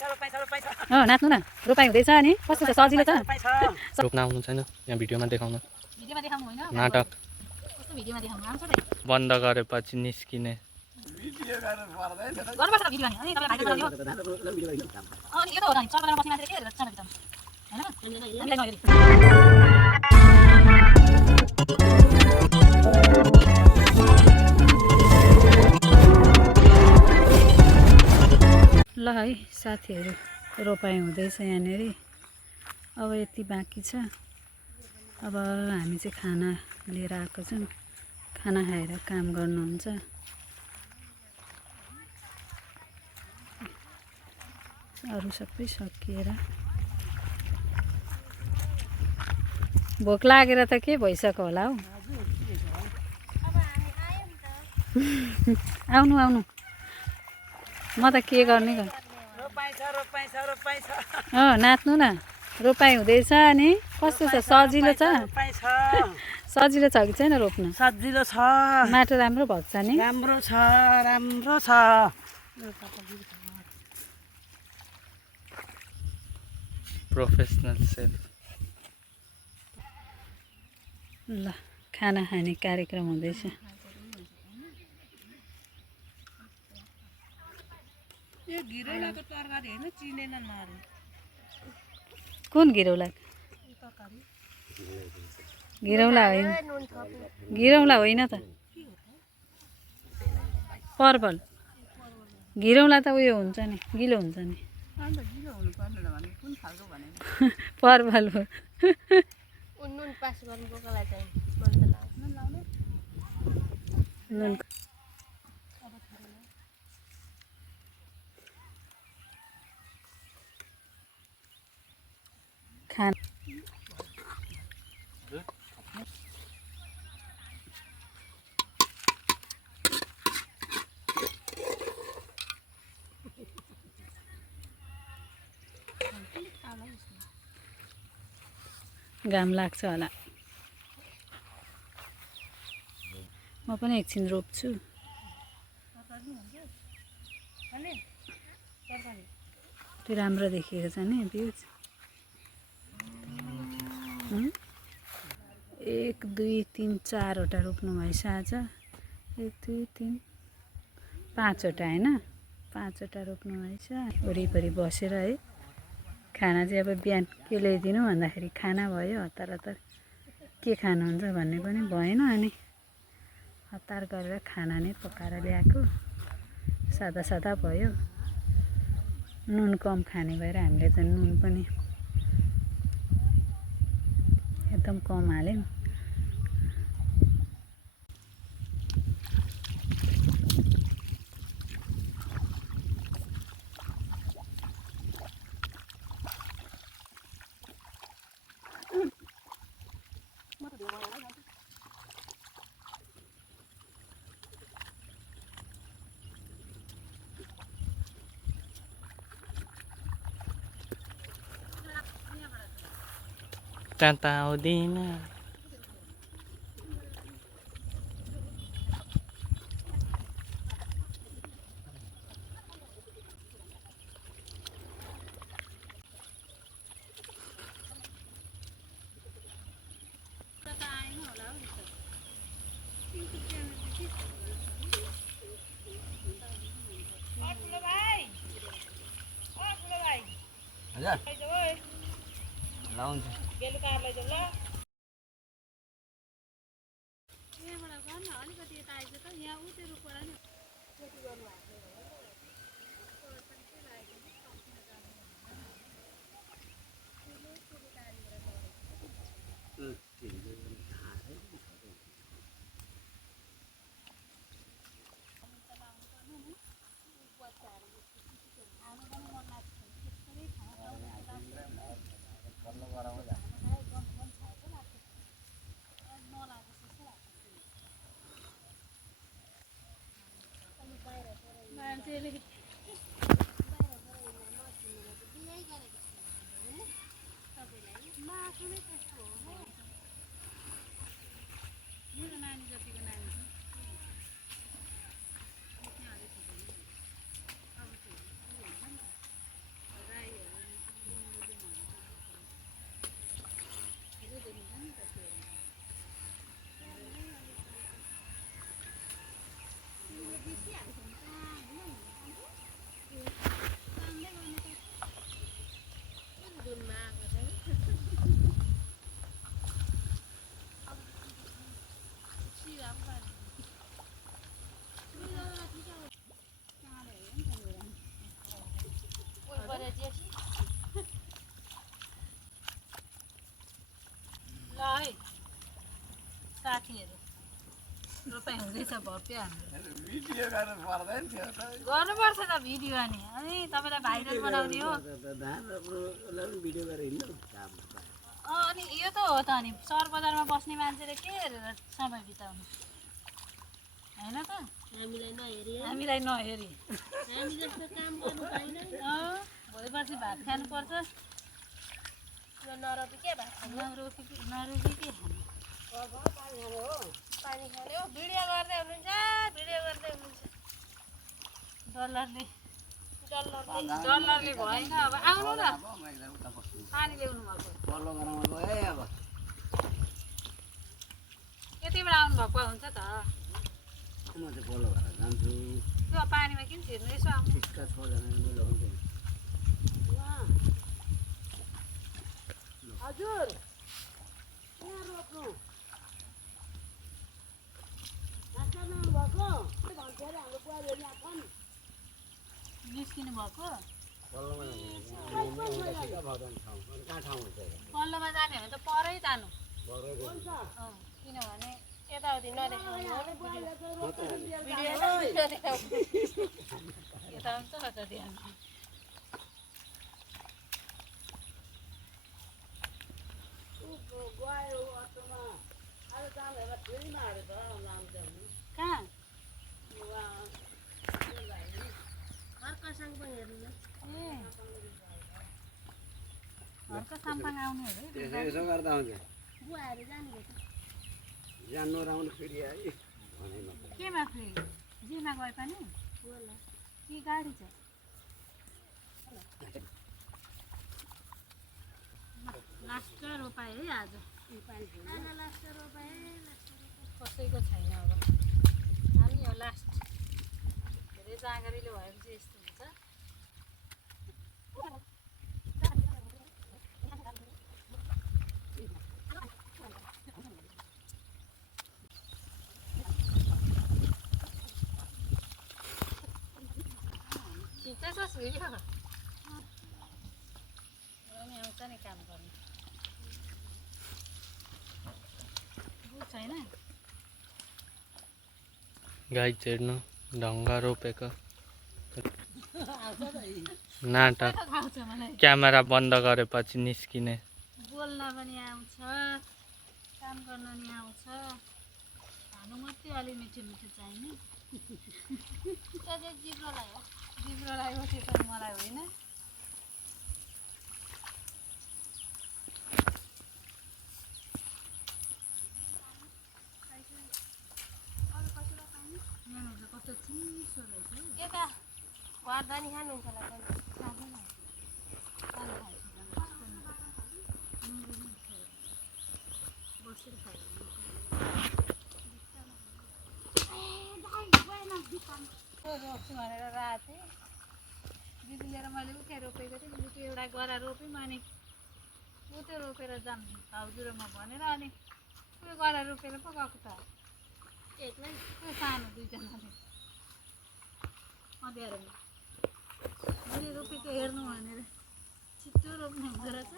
नाच्नु न रोपाइ हुँदैछ अनि कस्तो छ सजिलो छ रोप्न आउनु छैन यहाँ भिडियोमा देखाउनु नाटक बन्द गरेपछि निस्किने ल है साथीहरू रोपाइ हुँदैछ यहाँनिर अब यति बाँकी छ अब हामी चाहिँ खाना लिएर आएको छौँ खाना खाएर काम गर्नुहुन्छ अरू सबै सकिएर भोक लागेर त के भइसक्यो होला हौ आउनु आउनु म त के गर्ने नाच्नु न रोपाइ हुँदैछ अनि कस्तो छ सजिलो छ सजिलो छ कि छैन रोप्नु सजिलो छ माटो राम्रो भएको छ नि राम्रो छ प्रोफेसनल सेफ ल खाना खाने कार्यक्रम हुँदैछ यो घिरौलाको तरकारी हैन चिनेन नरे कुन घिरौला घिरौला होइन घिरौला होइन त पर्पल घिरौला त उयो हुन्छ नि गिलो हुन्छ नि पर्पल हो नुन पास गर्नुको लागि चाहिँ मन त लाग्छ नुन खान घाम लाग्छ होला म पनि एकछिन रोप्छु त्यो राम्रो देखिएको छ नि भ्युज 1 2 3 4 वटा रोप्नु भएछ आज 1 2 3 5 वटा हैन 5 वटा रोप्नु भएछ वरिपरि बसेर है खाना चाहिँ अब बिहान के ल्याइदिनु भन्दाखेरि खाना भयो हतार हतार के खानुहुन्छ भन्ने पनि भएन अनि हतार गरेर खाना नै पकाएर ल्याएको सादा सादा भयो नुन कम खाने भएर हामीले त नुन पनि एकदम कम हाल्यौँ त्यहाँ त आउँदैन लाउँछ बेलुकालाई ल यहाँबाट गर्न अलिकति यता आइज त यहाँ उतै रुखबाट नि खेती गर्नु भएको साथीहरू रोपाइ हुँदैछ भव्य गर्नुपर्छ त भिडियो अनि तपाईँलाई भाइरल बनाउने हो अनि यो त हो त अनि सहर बजारमा बस्ने मान्छेले के हेरेर समय बिताउनु होइन त हामीलाई नहेरी हामी जस्तो काम गर्नु पाइन भोलि पर्सि भात खानुपर्छ नरोपी के भात नरोपी के खाने पानी खाने हो भिडियो गर्दै हुनुहुन्छ डलरले भएन अब आउनु न पानी ल्याउनु भएको यति बेला आउनु भएको हुन्छ त त्यो पानीमा किन छिर्नु यसो आउनु हजुर निस्किनु भएको पल्लोमा जाने हो भने त परै जानु किनभने यताउति नदेखाउनु यताउति त कता ध्यान कहाँ घरको साम्पाङ आउने हो यसो गर्दा हुन्छ जान्नु राम्रो फेरि केमा फ्री जेमा गए पनि कि गाडी छ लास्ट रोपाए है आज कसैको छैन अब हामी हो लास्ट धेरै जाँगरीले भएपछि यस्तो हुन्छ खिच्दैछस् भिडियो नि आउँछ नि काम गर्नु छैन गाई चेर्नु ढङ्गा रोपेको नाटक आउँछ मलाई क्यामेरा बन्द गरेपछि निस्किने बोल्न पनि आउँछ काम गर्न नि आउँछ खानु मात्रै अलि मिठो मिठो चाहिने त्यो चाहिँ जिब्रोलाई हो त्यो पनि मलाई होइन कस्तो चिसो रहेछ यता घरदानी खानुहुन्छ होला बसेर रोप्छु भनेर राखेको थिएँ दिदी लिएर मैले उठे रोपेको थिएँ उठे एउटा गरा रोप्यौँ अनि उठे रोपेर जाम भाउजूमा भनेर अनि उयो गरा रोपेर पो गएको त एक्लै त्यो सानो दुईजनाले अँध्यारोमा मैले रोपेको हेर्नु भनेर छिट्टो रोप्नु हुँदो रहेछ